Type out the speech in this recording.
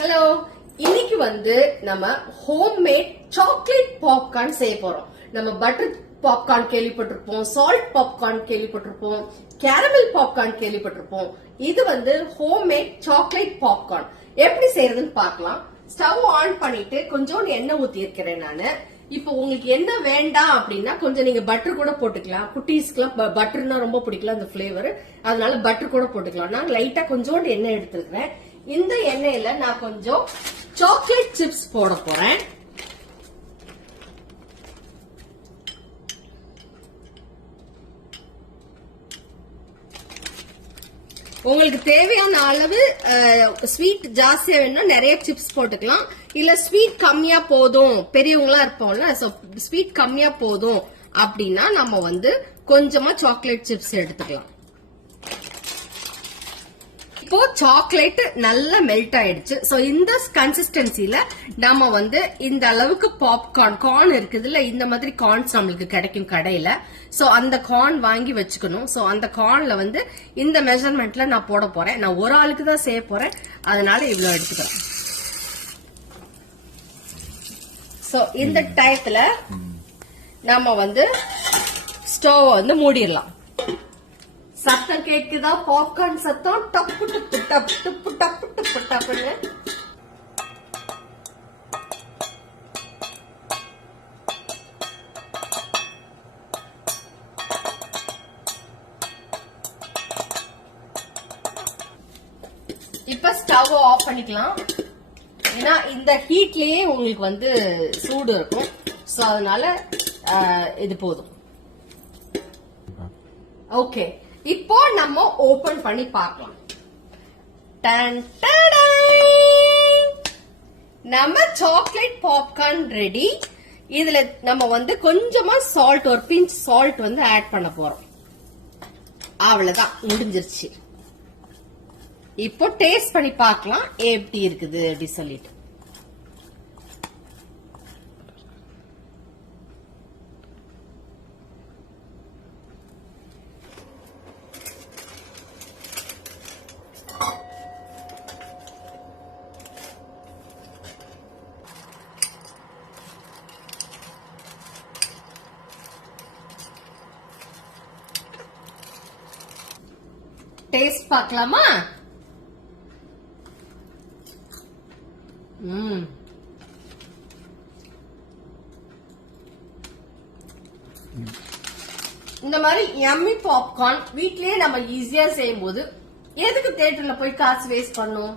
Hello, இன்னைக்கு நம்ம homemade chocolate popcorn செய்ய போறோம். நம்ம பட்டர் பாப்கார்ன் கேள்விப்பட்டிருப்போம், சால்ட் பாப்கார்ன் கேள்விப்பட்டிருப்போம், கேரமல் பாப்கார்ன் கேள்விப்பட்டிருப்போம். இது ஹோம்மேட் சாக்லேட் பாப்கார்ன் எப்படி செய்யறதுன்னு பார்க்கலாம். ஸ்டவ் ஆன் பண்ணிட்டு கொஞ்சோண்டு எண்ணெய் ஊத்தி இருக்கிறேன் நானு. இப்போ உங்களுக்கு என்ன வேண்டாம் அப்படின்னா கொஞ்சம் நீங்க பட்டர் கூட போட்டுக்கலாம். குட்டீஸ்க்குலாம் பட்டர்னா ரொம்ப பிடிக்கல அந்த பிளேவர், அதனால பட்டர் கூட போட்டுக்கலாம். நான் லைட்டா கொஞ்சோண்டு எண்ணெய் எடுத்துருக்கிறேன். இந்த எண்ணெயில நான் கொஞ்சம் சாக்லேட் சிப்ஸ் போட போறேன். உங்களுக்கு தேவையான அளவு ஸ்வீட் ஜாஸ்தியா வேணும்னா நிறைய சிப்ஸ் போட்டுக்கலாம். இல்ல ஸ்வீட் கம்மியா போதும், பெரியவங்களா இருப்போம்ல, ஸ்வீட் கம்மியா போதும் அப்படின்னா நம்ம கொஞ்சமா சாக்லேட் சிப்ஸ் எடுத்துக்கலாம். இப்போ சாக்லேட் நல்லா மெல்ட் ஆயிடுச்சு. சோ இந்த கன்சிஸ்டன்சில நம்ம இந்த அளவுக்கு பாப்கார்ன் கார்ன் இருக்குதுல்ல, இந்த மாதிரி கார்ன்ஸ் நம்மளுக்கு கிடைக்கும் கடையில. சோ அந்த கார்ன் வாங்கி வச்சுக்கணும். சோ அந்த கார்ன்ல இந்த மெஷர்மெண்ட்ல நான் போட போறேன். நான் ஒரு ஆளுக்கு தான் செய்ய போறேன், அதனால இவ்வளவு எடுத்துக்கிறேன். சோ இந்த டயத்துல நம்ம ஸ்டவ் மூடிடலாம். சத்தம் கேக்குதா? பாப்கார்ன் சத்தம் டப்பு டப்பு டப்பு டப்பு டப்பு டப்பு டப்புன்னு. இப்ப ஸ்டவ் ஆஃப் பண்ணிக்கலாம். ஏன்னா இந்த ஹீட்லயே உங்களுக்கு சூடு இருக்கும். சோ அதனால இது போதும். ஓகே, இப்போ நம்ம ஓபன் பண்ணி பார்க்கலாம். நம்ம சாக்லேட் பாப்கார்ன் ரெடி. இதுல நம்ம கொஞ்சமா சால்ட், ஒரு பிஞ்ச் சால்ட் ஆட் பண்ண போறோம். அவ்வளவுதான், முடிஞ்சிருச்சு. இப்போ டேஸ்ட் பண்ணி பார்க்கலாம் எப்படி இருக்குது அப்படி சொல்லிட்டு. டேஸ்ட் பார்க்கலாமா? இந்த மாதிரி யம்மி பாப்கார்ன் வீட்லயே நம்ம ஈஸியா செய்யும் போது எதுக்கு தியேட்டர்ல போய் காசு வேஸ்ட் பண்ணும்?